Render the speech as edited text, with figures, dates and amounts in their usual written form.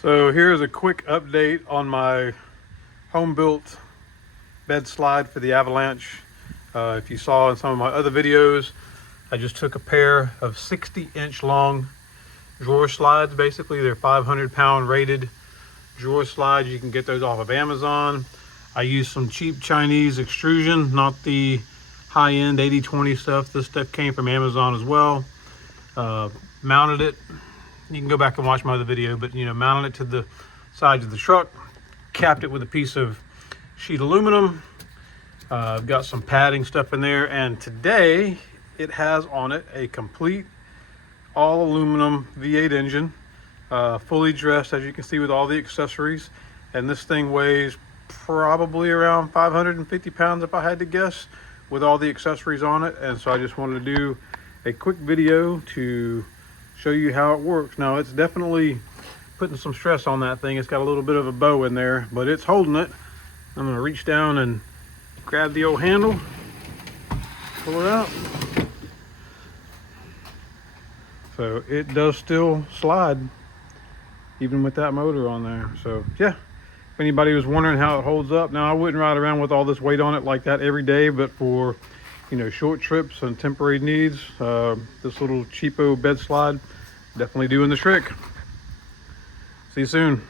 So here's a quick update on my home-built bed slide for the Avalanche. If you saw in some of my other videos, I just took a pair of 60-inch long drawer slides. Basically, they're 500-pound rated drawer slides. You can get those off of Amazon. I used some cheap Chinese extrusion, not the high-end 80/20 stuff. This stuff came from Amazon as well. Mounted it. You can go back and watch my other video, but mounted it to the sides of the truck, capped it with a piece of sheet aluminum. I've got some padding stuff in there, and today it has on it a complete all aluminum V8 engine, fully dressed, as you can see, with all the accessories. And this thing weighs probably around 550 pounds if I had to guess, with all the accessories on it. And so I just wanted to do a quick video to show you how it works. Now, it's definitely putting some stress on that thing. It's got a little bit of a bow in there, but it's holding it. I'm gonna reach down and grab the old handle, pull it out. So it does still slide even with that motor on there. So yeah, if anybody was wondering how it holds up, now I wouldn't ride around with all this weight on it like that every day, but for short trips and temporary needs, this little cheapo bed slide definitely doing the trick. See you soon.